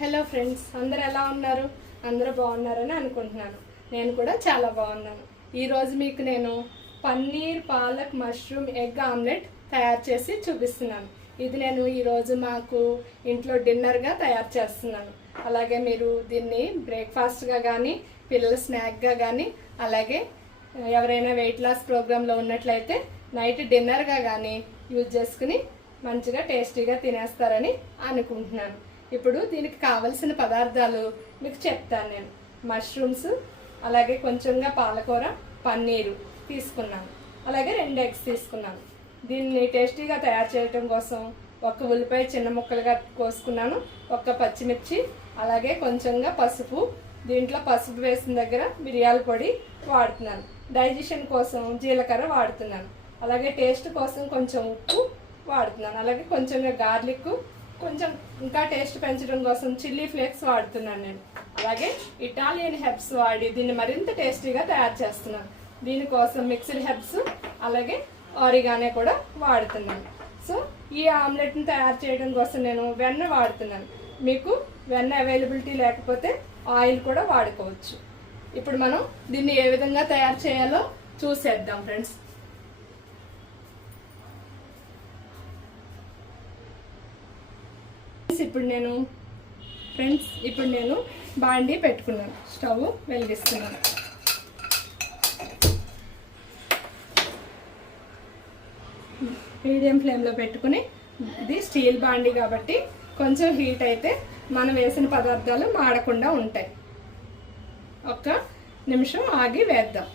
Hello friends, అందరు ఎలా ఉన్నారు? అందరూ బాగున్నారని అనుకుంటున్నాను. నేను కూడా చాలా బాగున్నాను. ఈరోజు మీకు నేను paneer palak mushroom egg omelette తయారు చేసి చూపిస్తున్నాను. ఇది నేను ఈరోజు మాకు ఇంట్లో డిన్నర్గా తయారు చేస్తున్నాను. అలాగే మీరు దీన్ని బ్రేక్ఫాస్ట్గా కానీ, పిల్లల స్నాక్గా కానీ, అలాగే ఎవరైనా వెయిట్ లాస్ ప్రోగ్రాంలో ఉన్నట్లయితే నైట్ డిన్నర్గా కానీ యూజ్ చేసుకుని మంచిగా టేస్టీగా తినేస్తారని అనుకుంటున్నాను. ఇప్పుడు దీనికి కావలసిన పదార్థాలు మీకు చెప్తాను. నేను మష్రూమ్స్, అలాగే కొంచెంగా పాలకూర, పన్నీరు తీసుకున్నాను. అలాగే 2 ఎగ్స్ తీసుకున్నాను. దీన్ని టేస్టీగా తయారు చేయడం కోసం ఒక ఉల్లిపాయ చిన్న ముక్కలుగా కోసుకున్నాను, ఒక పచ్చిమిర్చి, అలాగే కొంచెంగా పసుపు. దీంట్లో పసుపు వేసిన దగ్గర మిరియాల పొడి వాడుతున్నాను. డైజెషన్ కోసం జీలకర్ర వాడుతున్నాను. అలాగే టేస్ట్ కోసం కొంచెం ఉప్పు వాడుతున్నాను. అలాగే కొంచెంగా గార్లిక్, కొంచెం ఇంకా టేస్ట్ పెంచడం కోసం చిల్లీ ఫ్లేక్స్ వాడుతున్నాను నేను. అలాగే ఇటాలియన్ హెర్బ్స్ వాడి దీన్ని మరింత టేస్టీగా తయారు చేస్తున్నాను. దీనికోసం మిక్స్డ్ హెర్బ్స్, అలాగే ఆరిగానే కూడా వాడుతున్నాను. సో ఈ ఆమ్లెట్ని తయారు చేయడం కోసం నేను వెన్న వాడుతున్నాను. మీకు వెన్న అవైలబిలిటీ లేకపోతే ఆయిల్ కూడా వాడుకోవచ్చు. ఇప్పుడు మనం దీన్ని ఏ విధంగా తయారు చేయాలో చూసేద్దాం ఫ్రెండ్స్. ఇప్పుడు నేను బాండీ పెట్టుకున్నాను, స్టవ్ వెలిగిస్తున్నాను. మీడియం ఫ్లేమ్లో పెట్టుకుని, ఇది స్టీల్ బాండీ కాబట్టి కొంచెం హీట్ అయితే మనం వేసిన పదార్థాలు మాడకుండా ఉంటాయి. 1 నిమిషం ఆగి వేద్దాం.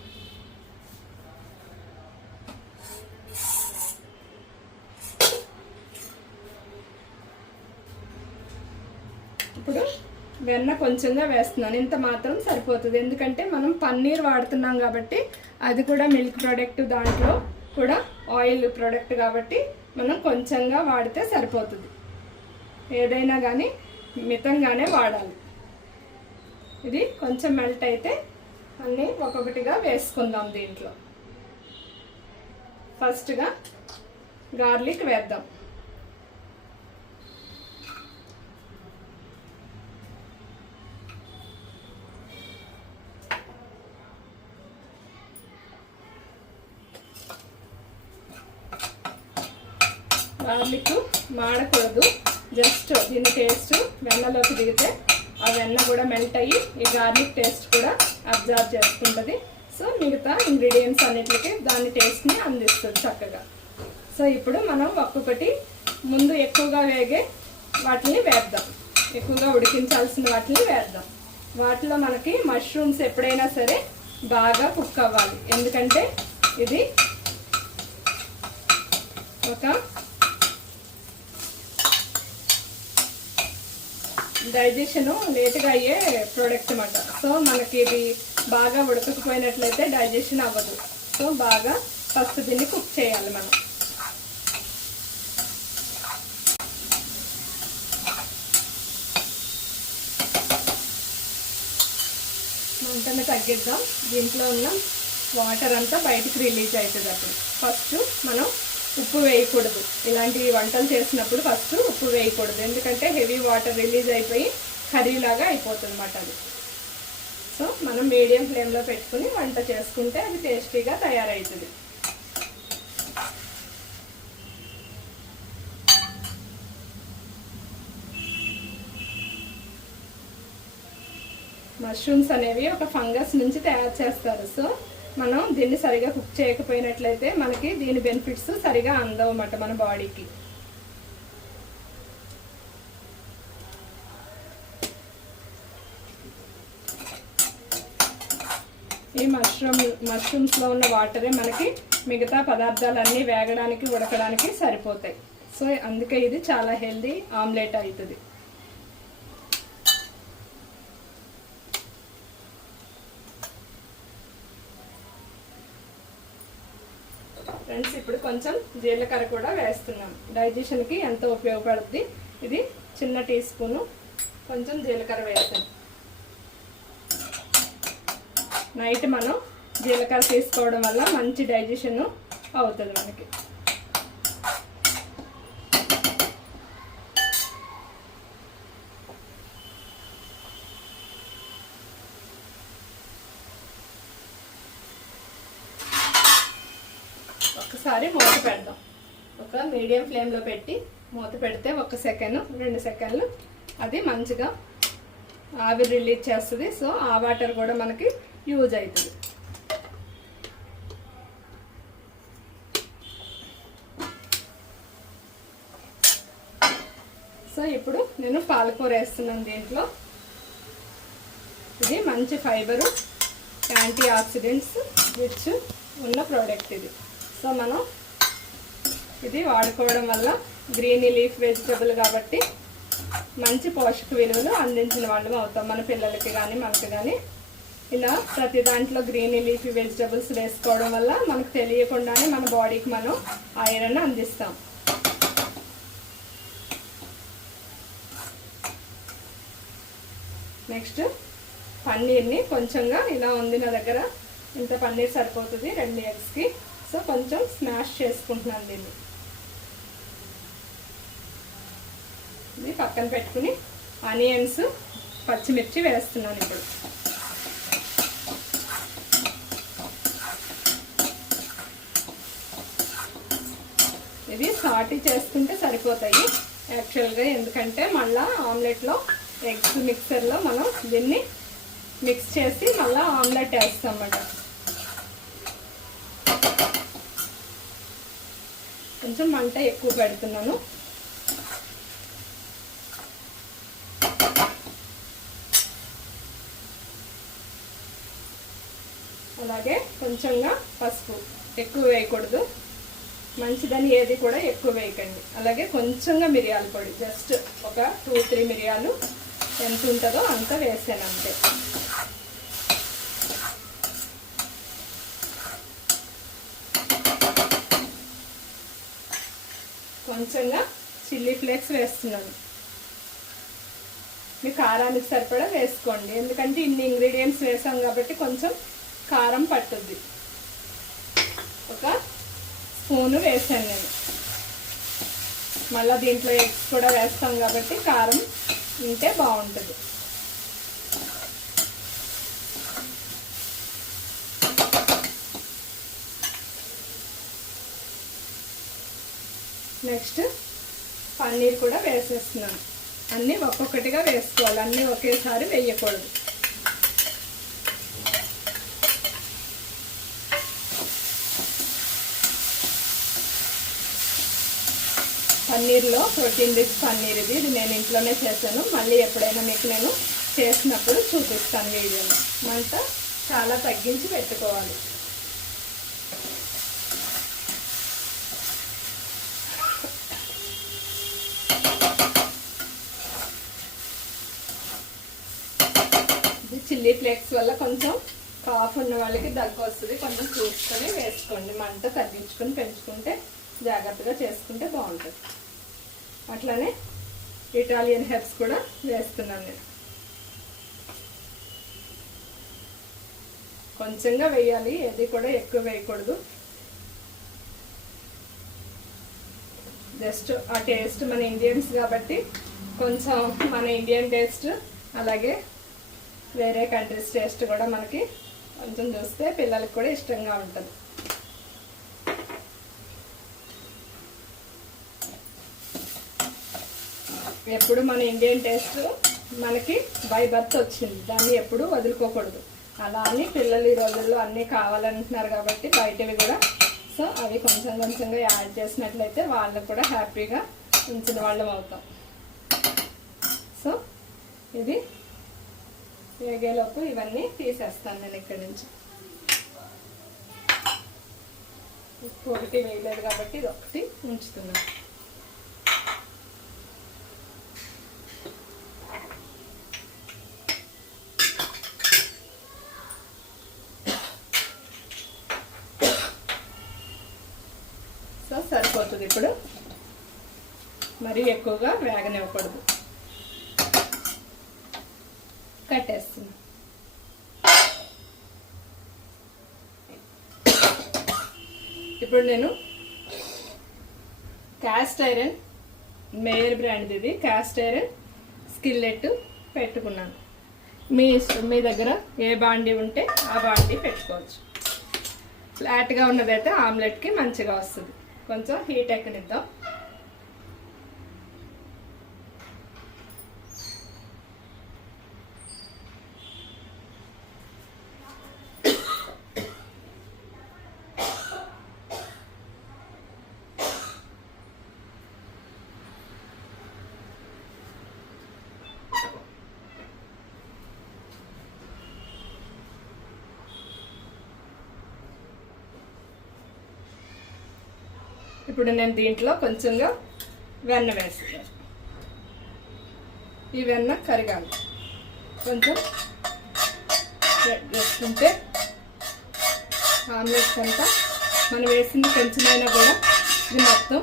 ఇప్పుడు వెన్న కొంచెంగా వేస్తున్నాను. ఇంత మాత్రం సరిపోతుంది, ఎందుకంటే మనం పన్నీర్ వాడుతున్నాం కాబట్టి అది కూడా మిల్క్ ప్రోడక్ట్, దాంట్లో కూడా ఆయిల్ ప్రోడక్ట్ కాబట్టి మనం కొంచెంగా వాడితే సరిపోతుంది. ఏదైనా కానీ మితంగానే వాడాలి. ఇది కొంచెం మెల్ట్ అయితే అన్నీ ఒక్కొక్కటిగా వేసుకుందాం. దీంట్లో ఫస్ట్గా గార్లిక్ వేద్దాం. గార్లిక్ మాడకూడదు, జస్ట్ దీని టేస్ట్ వెన్నలోకి దిగితే ఆ వెన్న కూడా మెల్ట్ అయ్యి ఈ గార్లిక్ టేస్ట్ కూడా అబ్జర్వ్ చేసుకుంటుంది. సో మిగతా ఇంగ్రీడియంట్స్ అన్నిటికీ దాని టేస్ట్ని అందిస్తుంది చక్కగా. సో ఇప్పుడు మనం ఒక్కొక్కటి ముందు ఎక్కువగా వేగే వాటిని వేద్దాం. ఎక్కువగా ఉడికించాల్సిన వాటిని వేద్దాం. వాటిలో మనకి మష్రూమ్స్ ఎప్పుడైనా సరే బాగా కుక్ అవ్వాలి, ఎందుకంటే ఇది ఒక డైజెషన్ లేట్గా అయ్యే ప్రోడక్ట్ అన్నమాట. సో మనకి ఇది బాగా ఉడకకపోయినట్లయితే డైజెషన్ అవ్వదు. సో బాగా ఫస్ట్ దీన్ని కుక్ చేయాలి మనం. మంటను తగ్గిద్దాం. దీంట్లో ఉన్న వాటర్ అంతా బయటికి రిలీజ్ అవుతుంది. అప్పుడు ఫస్ట్ మనం ఉప్పు వేయకూడదు. ఇలాంటి వంటలు చేసినప్పుడు ఫస్ట్ ఉప్పు వేయకూడదు, ఎందుకంటే హెవీ వాటర్ రిలీజ్ అయిపోయి కర్రీలాగా అయిపోతుంది అన్నమాట అది. సో మనం మీడియం ఫ్లేమ్లో పెట్టుకుని వంట చేసుకుంటే అది టేస్టీగా తయారవుతుంది. మష్రూమ్స్ అనేవి ఒక ఫంగస్ నుంచి తయారు చేస్తారు. సో మనం దీన్ని సరిగా కుక్ చేయకపోయినట్లయితే మనకి దీని బెనిఫిట్స్ సరిగా అందవన్నమాట మన బాడీకి. ఈ మష్రూమ్స్లో ఉన్న వాటరే మనకి మిగతా పదార్థాలన్నీ వేగడానికి, ఉడకడానికి సరిపోతాయి. సో అందుకే ఇది చాలా హెల్దీ ఆమ్లెట్ అవుతుంది. ఫ్రెండ్స్, ఇప్పుడు కొంచెం జీలకర్ర కూడా వేస్తున్నాం. డైజెషన్కి ఎంతో ఉపయోగపడుతుంది. ఇది చిన్న టీ స్పూను కొంచెం జీలకర్ర వేస్తాం. నైట్ మనం జీలకర్ర తీసుకోవడం వల్ల మంచి డైజెషన్ అవుతుంది మనకి. ఒకసారి మూత పెడదాం. ఒక మీడియం ఫ్లేమ్లో పెట్టి మూత పెడితే 1 సెకండ్ 2 సెకండ్లు అది మంచిగా ఆవిరి రిలీజ్ చేస్తుంది. సో ఆ వాటర్ కూడా మనకి యూజ్ అవుతుంది. సో ఇప్పుడు నేను పాలకూర వేస్తున్నాను దీంట్లో. ఇది మంచి ఫైబరు, యాంటీ ఆక్సిడెంట్స్ రిచ్ ఉన్న ప్రోడక్ట్ ఇది. సో మనం ఇది వాడుకోవడం వల్ల గ్రీన్ లీఫ్ వెజిటబుల్ కాబట్టి మంచి పోషక విలువలు అందించిన వాళ్ళం అవుతాం మన పిల్లలకి కానీ మనకి కానీ. ఇలా ప్రతి దాంట్లో గ్రీన్ లీఫ్ వెజిటబుల్స్ వేసుకోవడం వల్ల మనకు తెలియకుండానే మన బాడీకి మనం ఐరన్ అందిస్తాం. నెక్స్ట్ పన్నీర్ని కొంచెంగా ఇలా ఉంది నా దగ్గర, ఇంత పన్నీర్ సరిపోతుంది 2 ఎగ్స్కి. సో కొంచెం స్మాష్ చేసుకుంటున్నాను దీన్ని. ఇది పక్కన పెట్టుకుని ఆనియన్స్ పచ్చిమిర్చి వేస్తున్నాను ఇప్పుడు. ఇది సాటి చేసుకుంటే సరిపోతాయి యాక్చువల్గా, ఎందుకంటే మళ్ళీ ఆమ్లెట్లో ఎగ్స్ మిక్సర్లో మనం దీన్ని మిక్స్ చేసి మళ్ళీ ఆమ్లెట్ వేస్తాం అన్నమాట. కొంచెం మంట ఎక్కువ పెడుతున్నాను. అలాగే కొంచెంగా పసుపు, ఎక్కువ వేయకూడదు, మంచిదని ఏది కూడా ఎక్కువ వేయకండి. అలాగే కొంచెంగా మిరియాల పొడి, జస్ట్ ఒక 2-3 మిరియాలు ఎంత ఉంటుందో అంత వేసాను అంతే. కొంచెంగా చిల్లీ ఫ్లేక్స్ వేస్తున్నాను. మీ కారానికి సరిపడా వేసుకోండి, ఎందుకంటే ఇన్ని ఇంగ్రీడియంట్స్ వేసాం కాబట్టి కొంచెం కారం పట్టుద్ది. ఒక స్పూను వేసాను నేను. మళ్ళీ దీంట్లో ఎగ్స్ కూడా వేస్తాం కాబట్టి కారం ఉంటే బాగుంటుంది. నెక్స్ట్ పన్నీర్ కూడా వేసేస్తున్నాను. అన్నీ ఒక్కొక్కటిగా వేసుకోవాలి, అన్నీ ఒకేసారి వేయకూడదు. పన్నీర్లో ప్రోటీన్ రిచ్ పన్నీర్ ఇది నేను ఇంట్లోనే చేశాను. మళ్ళీ ఎప్పుడైనా మీకు నేను చేసినప్పుడు చూపిస్తాను వీడియోలో. మంట చాలా తగ్గించి పెట్టుకోవాలి. ఇది చిల్లీ ఫ్లేక్స్ వల్ల కొంచెం కాఫ్ ఉన్న వాళ్ళకి దగ్గు వస్తుంది, కొంచెం చూసుకొని వేసుకోండి. మంట తగ్గించుకొని పెంచుకుంటే జాగ్రత్తగా చేసుకుంటే బాగుంటుంది. అట్లానే ఇటాలియన్ హెర్బ్స్ కూడా వేస్తున్నాను నేను. కొంచెంగా వేయాలి, ఏది కూడా ఎక్కువ వేయకూడదు. జస్ట్ ఆ టేస్ట్ మన ఇండియన్స్ కాబట్టి కొంచెం మన ఇండియన్ టేస్ట్, అలాగే వేరే కంట్రీస్ టేస్ట్ కూడా మనకి కొంచెం చూస్తే పిల్లలకి కూడా ఇష్టంగా ఉంటుంది. ఎప్పుడు మన ఇండియన్ టేస్ట్ మనకి బై బర్త్ వచ్చింది, దాన్ని ఎప్పుడు వదులుకోకూడదు. అలా అని పిల్లలు ఈ రోజుల్లో అన్నీ కావాలంటున్నారు కాబట్టి బయటవి కూడా, సో అవి కొంచెం కొంచెంగా యాడ్ చేసినట్లయితే వాళ్ళకు కూడా హ్యాపీగా ఉంచిన వాళ్ళం అవుతాం. సో ఇది వేగేలోపు ఇవన్నీ తీసేస్తాను నేను ఇక్కడి నుంచి. ఒకటి వేయలేదు కాబట్టి ఇది ఒకటి ఉంచుతున్నాను. సో సరిపోతుంది. ఇప్పుడు మరీ ఎక్కువగా వేగనివ్వకూడదు. కట్టేస్తుంది. ఇప్పుడు నేను క్యాస్ట్ ఐరన్ మేయర్ బ్రాండ్, ఇది క్యాస్ట్ ఐరన్ స్కిల్లెట్ పెట్టుకున్నాను. మీ దగ్గర ఏ బాండీ ఉంటే ఆ బాండీ పెట్టుకోవచ్చు. ఫ్లాట్గా ఉన్నదైతే ఆమ్లెట్కి మంచిగా వస్తుంది. కొంచెం హీట్ ఎక్కనిద్దాం. ఇప్పుడు నేను దీంట్లో కొంచెంగా వెన్న వేస్తాను. ఈ వెన్న కరిగాలి. కొంచెం వేసుకుంటే ఆమ్లెట్ అంతా మనం వేసింది కొంచెమైనా కూడా ఇది మొత్తం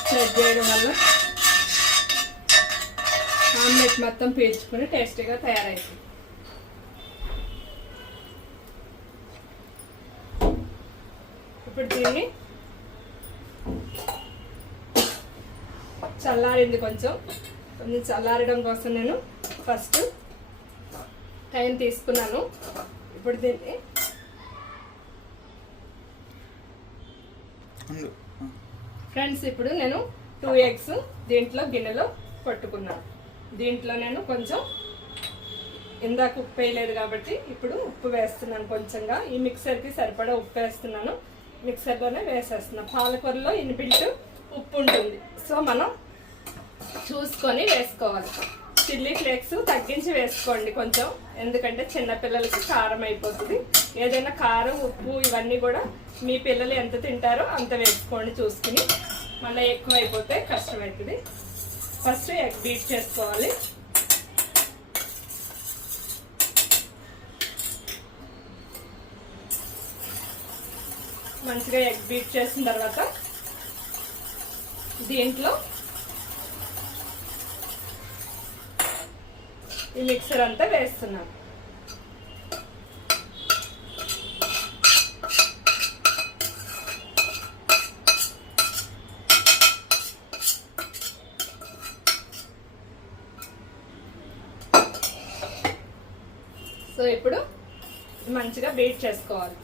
స్ప్రెడ్ చేయడం వల్ల ఆమ్లెట్ మొత్తం పీల్చుకుని టేస్టీగా తయారైంది. ఇప్పుడు దీన్ని చల్లారింది. కొంచెం చల్లారడం కోసం నేను ఫస్ట్ టైం తీసుకున్నాను. ఇప్పుడు దీన్ని ఫ్రెండ్స్ ఇప్పుడు నేను 2 ఎగ్స్ దీంట్లో గిన్నెలో పట్టుకున్నాను. దీంట్లో నేను కొంచెం ఇందాక ఉప్పు వేయలేదు కాబట్టి ఇప్పుడు ఉప్పు వేస్తున్నాను. కొంచెంగా ఈ మిక్సర్కి సరిపడా ఉప్పు వేస్తున్నాను. మిక్సర్లోనే వేసేస్తున్నాను. పాలకూరలో ఇన్బిల్ట్ ఉప్పు ఉంటుంది, సో మనం చూసుకొని వేసుకోవాలి. చిల్లీ ఫ్లేక్స్ తగ్గించి వేసుకోండి కొంచెం, ఎందుకంటే చిన్నపిల్లలకి కారం అయిపోతుంది. ఏదైనా కారం ఉప్పు ఇవన్నీ కూడా మీ పిల్లలు ఎంత తింటారో అంత వేసుకోండి చూసుకుని. మళ్ళీ ఎక్కువ అయిపోతే కష్టమవుతుంది. ఫస్ట్ ఎగ్ బీట్ చేసుకోవాలి. మంచిగా ఎగ్ బీట్ చేసిన తర్వాత దీంట్లో ఈ మిక్సర్ అంతా వేస్తున్నాను. సో ఇప్పుడు మంచిగా బీట్ చేసుకోవాలి.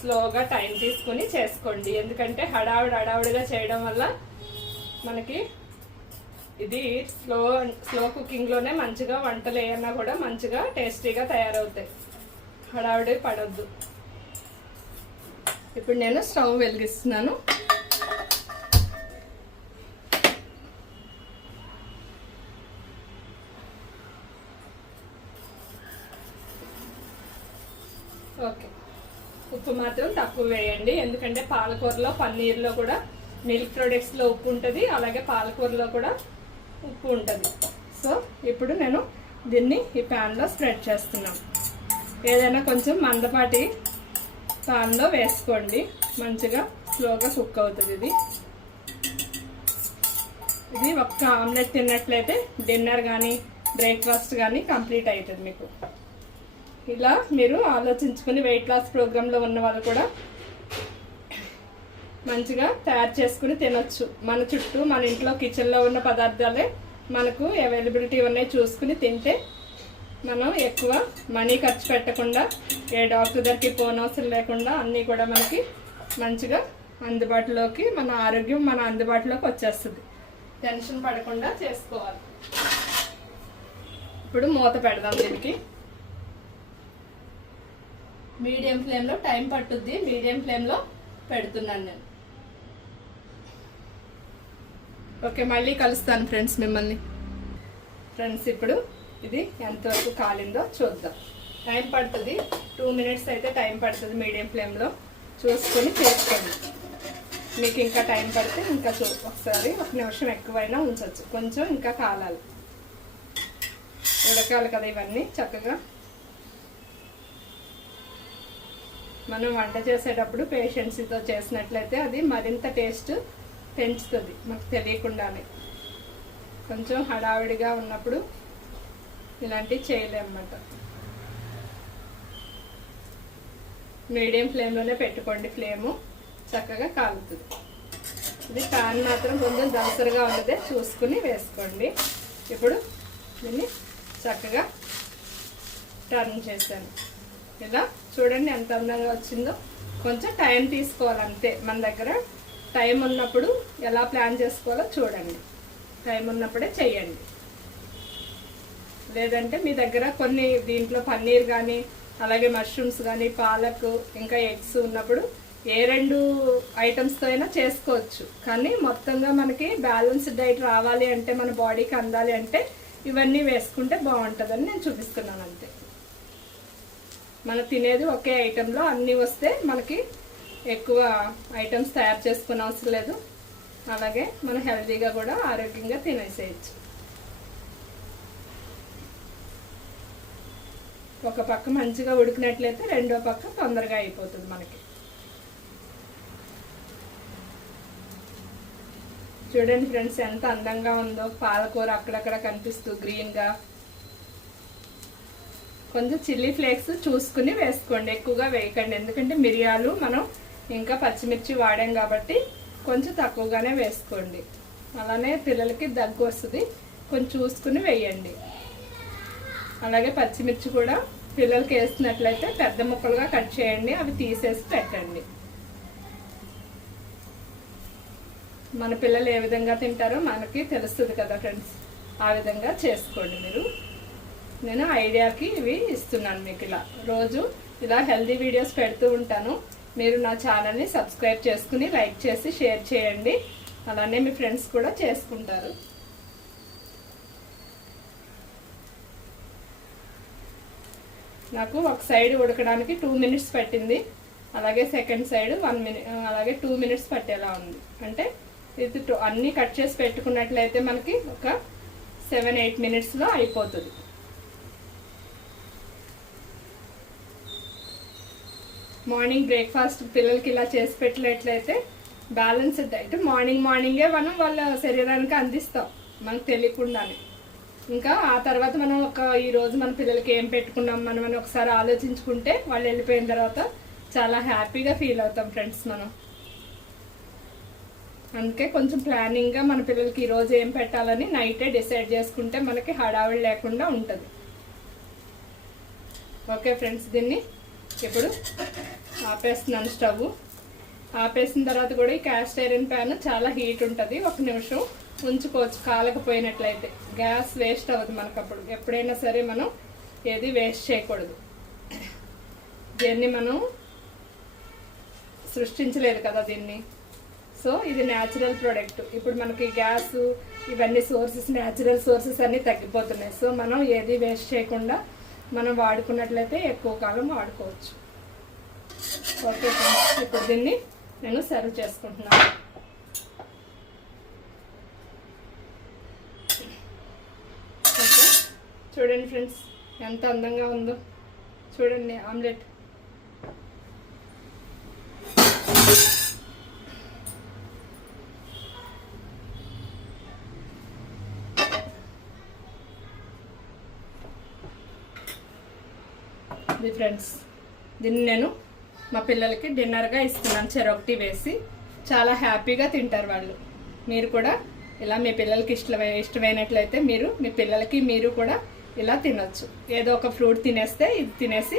స్లోగా టైం తీసుకుని చేసుకోండి, ఎందుకంటే హడావుడిగా చేయడం వల్ల మనకి ఇది స్లో కుకింగ్లోనే మంచిగా వంటలు ఏమన్నా కూడా మంచిగా టేస్టీగా తయారవుతాయి. హడావుడి పడొద్దు. ఇప్పుడు నేను స్టవ్ వెలిగిస్తున్నాను. ఓకే, ఉప్పు మాత్రం తక్కువ వేయండి, ఎందుకంటే పాలకూరలో పన్నీర్లో కూడా మిల్క్ ప్రొడక్ట్స్లో ఉప్పు ఉంటుంది, అలాగే పాలకూరలో కూడా ఉప్పు ఉంటుంది. సో ఇప్పుడు నేను దీన్ని ఈ ప్యాన్లో స్ప్రెడ్ చేస్తున్నాను. ఏదైనా కొంచెం మందపాటి ప్యాన్లో వేసుకోండి, మంచిగా స్లోగా కుక్ అవుతుంది. ఇది ఒక్క ఆమ్లెట్ తిన్నట్లయితే డిన్నర్ కానీ బ్రేక్ఫాస్ట్ కానీ కంప్లీట్ అవుతుంది మీకు. ఇలా మీరు ఆలోచించుకుని వెయిట్ లాస్ ప్రోగ్రాంలో ఉన్న వాళ్ళు కూడా మంచిగా తయారు చేసుకుని తినొచ్చు. మన చుట్టూ మన ఇంట్లో కిచెన్లో ఉన్న పదార్థాలే మనకు అవైలబిలిటీ ఉన్నాయి, చూసుకుని తింటే మనం ఎక్కువ మనీ ఖర్చు పెట్టకుండా ఏ డాక్టర్ దగ్గరికి పోనవసరం లేకుండా అన్నీ కూడా మనకి మంచిగా అందుబాటులోకి, మన ఆరోగ్యం మన అందుబాటులోకి వచ్చేస్తుంది. టెన్షన్ పడకుండా చేసుకోవాలి. ఇప్పుడు మూత పెడదాం. దీనికి మీడియం ఫ్లేమ్లో టైం పట్టుద్ది, మీడియం ఫ్లేమ్లో పెడుతున్నాను నేను. ఓకే, మళ్ళీ కలుస్తాను ఫ్రెండ్స్ మిమ్మల్ని. ఫ్రెండ్స్ ఇప్పుడు ఇది ఎంతవరకు కాలిందో చూద్దాం. టైం పడుతుంది, 2 మినిట్స్ అయితే టైం పడుతుంది. మీడియం ఫ్లేమ్లో చూసుకొని చేసుకోండి. మీకు ఇంకా టైం పడితే ఇంకా ఒకసారి 1 నిమిషం ఎక్కువైనా ఉంచవచ్చు. కొంచెం ఇంకా కాలాలి, ఉడకాలి కదా ఇవన్నీ చక్కగా. మనం వంట చేసేటప్పుడు పేషెన్సీతో చేసినట్లయితే అది మరింత టేస్ట్ పెంచుతుంది మనకు తెలియకుండానే. కొంచెం హడావిడిగా ఉన్నప్పుడు ఇలాంటివి చేయలేమన్నమాట. మీడియం ఫ్లేమ్లోనే పెట్టుకోండి, ఫ్లేము చక్కగా కాలుతుంది. ఇది ప్యాన్ మాత్రం కొంచెం దలసరిగా ఉన్నదే చూసుకుని వేసుకోండి. ఇప్పుడు దీన్ని చక్కగా టర్న్ చేశాను. ఇలా చూడండి ఎంత అందంగా వచ్చిందో. కొంచెం టైం తీసుకోవాలి అంతే. మన దగ్గర టైం ఉన్నప్పుడు ఎలా ప్లాన్ చేసుకోవాలో చూడండి. టైం ఉన్నప్పుడే చెయ్యండి. లేదంటే మీ దగ్గర కొన్ని దీంట్లో పన్నీర్ కానీ అలాగే మష్రూమ్స్ కానీ పాలక్ ఇంకా ఎగ్స్ ఉన్నప్పుడు ఏ 2 ఐటమ్స్తో అయినా చేసుకోవచ్చు. కానీ మొత్తంగా మనకి బ్యాలెన్స్డ్ డైట్ రావాలి అంటే, మన బాడీకి అందాలి అంటే ఇవన్నీ వేసుకుంటే బాగుంటుందని నేను చూపిస్తున్నాను అంతే. మనం తినేది ఒకే ఐటెంలో అన్నీ వస్తే మనకి ఎక్కువ ఐటమ్స్ తయారు చేసుకునే అవసరం లేదు. అలాగే మనం హెల్తీగా కూడా ఆరోగ్యంగా తినేసేయచ్చు. ఒక పక్క మంచిగా ఉడికినట్లయితే రెండో పక్క తొందరగా అయిపోతుంది మనకి. చూడండి ఫ్రెండ్స్ ఎంత అందంగా ఉందో. పాలకూర అక్కడక్కడ కనిపిస్తూ గ్రీన్గా. కొంచెం చిల్లీ ఫ్లేక్స్ చూసుకుని వేసుకోండి, ఎక్కువగా వేయకండి. ఎందుకంటే మిరియాలు మనం ఇంకా పచ్చిమిర్చి వాడాం కాబట్టి కొంచెం తక్కువగానే వేసుకోండి. అలానే పిల్లలకి దగ్గు వస్తుంది, కొంచెం చూసుకుని వేయండి. అలాగే పచ్చిమిర్చి కూడా పిల్లలకి వేసినట్లయితే పెద్ద ముక్కలుగా కట్ చేయండి, అవి తీసేసి పెట్టండి. మన పిల్లలు ఏ విధంగా తింటారో మనకి తెలుస్తుంది కదా ఫ్రెండ్స్, ఆ విధంగా చేసుకోండి మీరు. నేను ఐడియాకి ఇవి ఇస్తున్నాను మీకు. ఇలా రోజు ఇలా హెల్దీ వీడియోస్ పెడుతూ ఉంటాను. మీరు నా ఛానల్ని సబ్స్క్రైబ్ చేసుకుని లైక్ చేసి షేర్ చేయండి. అలానే మీ ఫ్రెండ్స్ కూడా చేసుకుంటారు. నాకు ఒక సైడ్ ఉడకడానికి 2 మినిట్స్ పట్టింది. అలాగే సెకండ్ సైడ్ 1 మినిట్, అలాగే 2 మినిట్స్ పట్టేలా ఉంది. అంటే ఇది అన్నీ కట్ చేసి పెట్టుకున్నట్లయితే మనకి ఒక 7-8 మినిట్స్లో అయిపోతుంది. మార్నింగ్ బ్రేక్ఫాస్ట్ పిల్లలకి ఇలా చేసి పెట్టినట్లయితే బ్యాలెన్స్డ్ డైట్ మార్నింగే మనం వాళ్ళ శరీరానికి అందిస్తాం మనకు తెలియకుండానే. ఇంకా ఆ తర్వాత మనం ఈరోజు మన పిల్లలకి ఏం పెట్టుకున్నాం మనం అని ఒకసారి ఆలోచించుకుంటే వాళ్ళు వెళ్ళిపోయిన తర్వాత చాలా హ్యాపీగా ఫీల్ అవుతాం ఫ్రెండ్స్ మనం. అందుకే కొంచెం ప్లానింగ్గా మన పిల్లలకి ఈరోజు ఏం పెట్టాలని నైటే డిసైడ్ చేసుకుంటే మనకి హడావిడి లేకుండా ఉంటుంది. ఓకే ఫ్రెండ్స్, దీన్ని ఇప్పుడు ఆపేస్తున్నాను. స్టవ్ ఆపేసిన తర్వాత కూడా ఈ క్యాస్ట్ ఐరన్ ప్యాన్ చాలా హీట్ ఉంటుంది. 1 నిమిషం ఉంచుకోవచ్చు కాలకపోయినట్లయితే. గ్యాస్ వేస్ట్ అవ్వదు మనకు. అప్పుడు ఎప్పుడైనా సరే మనం ఏది వేస్ట్ చేయకూడదు. దీన్ని మనం సృష్టించలేదు కదా దీన్ని. సో ఇది న్యాచురల్ ప్రోడక్ట్. ఇప్పుడు మనకి గ్యాస్ ఇవన్నీ సోర్సెస్, న్యాచురల్ సోర్సెస్ అన్నీ తగ్గిపోతున్నాయి. సో మనం ఏది వేస్ట్ చేయకుండా మనం వాడుకున్నట్లయితే ఎక్కువ కాలం వాడుకోవచ్చు. ఓకే ఫ్రెండ్స్, ఇప్పుడు దీన్ని నేను సర్వ్ చేసుకుంటున్నాను. ఓకే చూడండి ఫ్రెండ్స్ ఎంత అందంగా ఉందో. చూడండి ఆమ్లెట్. ఇది ఫ్రెండ్స్, దీన్ని నేను మా పిల్లలకి డిన్నర్గా ఇస్తున్నాను. చెరొకటి వేసి చాలా హ్యాపీగా తింటారు వాళ్ళు. మీరు కూడా ఇలా మీ పిల్లలకి ఇష్టమైనట్లయితే మీ పిల్లలకి మీరు కూడా ఇలా తినొచ్చు. ఏదో ఒక ఫ్రూట్ తినేస్తే ఇది తినేసి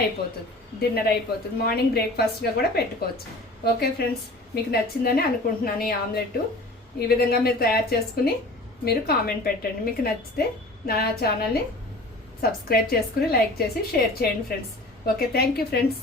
అయిపోతుంది, డిన్నర్ అయిపోతుంది. మార్నింగ్ బ్రేక్ఫాస్ట్గా కూడా పెట్టుకోవచ్చు. ఓకే ఫ్రెండ్స్, మీకు నచ్చిందని అనుకుంటున్నాను ఈ ఆమ్లెట్. ఈ విధంగా మీరు తయారు చేసుకుని మీరు కామెంట్ పెట్టండి. మీకు నచ్చితే నా ఛానల్ని సబ్స్క్రైబ్ చేసుకుని లైక్ చేసి షేర్ చేయండి friends. Okay, thank you friends.